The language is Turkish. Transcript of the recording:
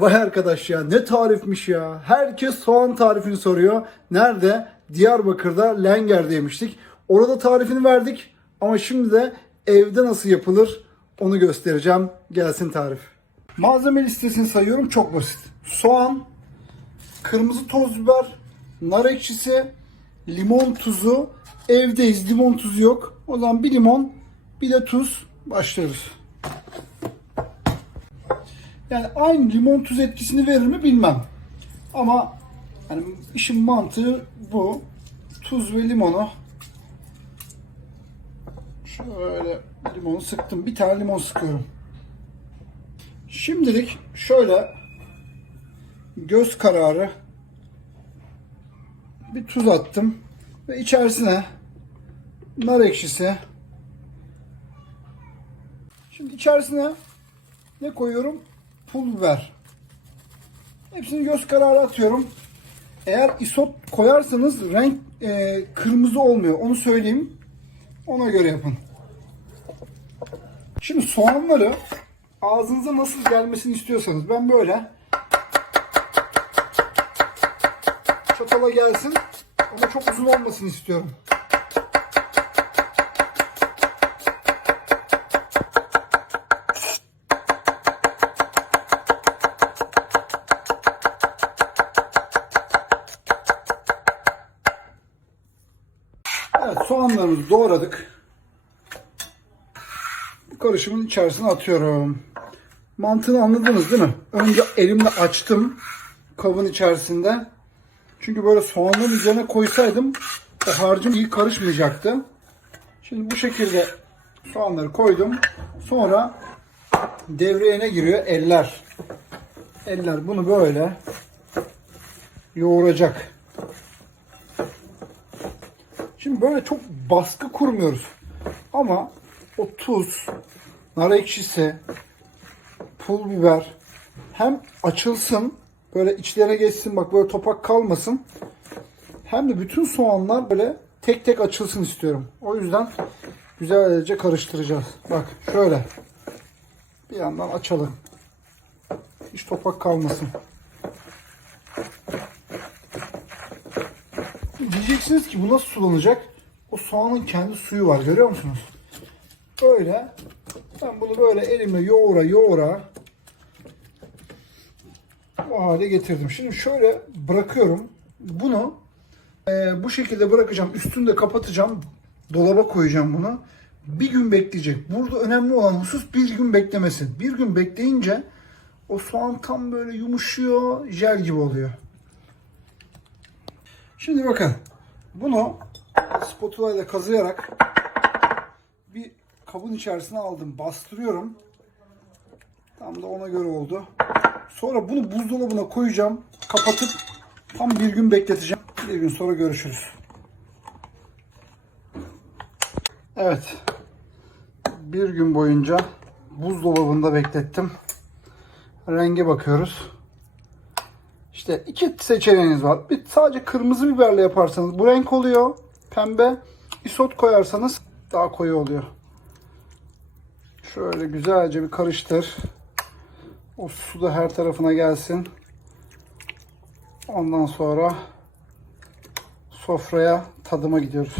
Vay arkadaş ya ne tarifmiş ya. Herkes soğan tarifini soruyor. Nerede? Diyarbakır'da Lenger'de yemiştik. Orada tarifini verdik. Ama şimdi de evde nasıl yapılır onu göstereceğim. Gelsin tarif. Malzeme listesini sayıyorum çok basit. Soğan, kırmızı toz biber, nar ekşisi, limon tuzu. Evdeyiz limon tuzu yok. O zaman bir limon bir de tuz başlıyoruz. Yani aynı limon tuz etkisini verir mi bilmem. Ama yani işin mantığı bu. Tuz ve limonu şöyle limonu sıktım. Bir tane limon sıkıyorum. Şimdilik şöyle göz kararı bir tuz attım ve içerisine nar ekşisi şimdi içerisine ne koyuyorum? Pul biber. Hepsini göz kararı atıyorum. Eğer isot koyarsanız renk e, kırmızı olmuyor. Onu söyleyeyim. Ona göre yapın. Şimdi soğanları ağzınıza nasıl gelmesini istiyorsanız ben böyle çatala gelsin ama çok uzun olmasını istiyorum. Evet soğanlarımızı doğradık. Bu karışımın içerisine atıyorum. Mantığını anladınız değil mi? Önce elimle açtım kabın içerisinde. Çünkü böyle soğanların üzerine koysaydım o harcım iyi karışmayacaktı. Şimdi bu şekilde soğanları koydum. Sonra devreye ne giriyor? Eller. Eller bunu böyle yoğuracak. Şimdi böyle çok baskı kurmuyoruz. Ama o tuz, nar ekşisi, pul biber hem açılsın, böyle içlerine geçsin bak böyle topak kalmasın. Hem de bütün soğanlar böyle tek tek açılsın istiyorum. O yüzden güzelce karıştıracağız. Bak şöyle. Bir yandan açalım. Hiç topak kalmasın. Diyeceksiniz ki bu nasıl sulanacak? O soğanın kendi suyu var görüyor musunuz? Böyle ben bunu böyle elimle yoğura yoğura bu hale getirdim. Şimdi şöyle bırakıyorum. Bunu e, bu şekilde bırakacağım. Üstünü de kapatacağım. Dolaba koyacağım bunu. Bir gün bekleyecek. Burada önemli olan husus bir gün beklemesi. Bir gün bekleyince o soğan tam böyle yumuşuyor, jel gibi oluyor. Şimdi bakın. Bunu spatula ile kazıyarak bir kabın içerisine aldım. Bastırıyorum. Tam da ona göre oldu. Sonra bunu buzdolabına koyacağım. Kapatıp tam bir gün bekleteceğim. Bir gün sonra görüşürüz. Evet. Bir gün boyunca buzdolabında beklettim. Renge bakıyoruz. İşte iki seçeneğiniz var. Bir sadece kırmızı biberle yaparsanız bu renk oluyor. Pembe. Isot koyarsanız daha koyu oluyor. Şöyle güzelce bir karıştır. O su da her tarafına gelsin. Ondan sonra sofraya tadıma gidiyoruz.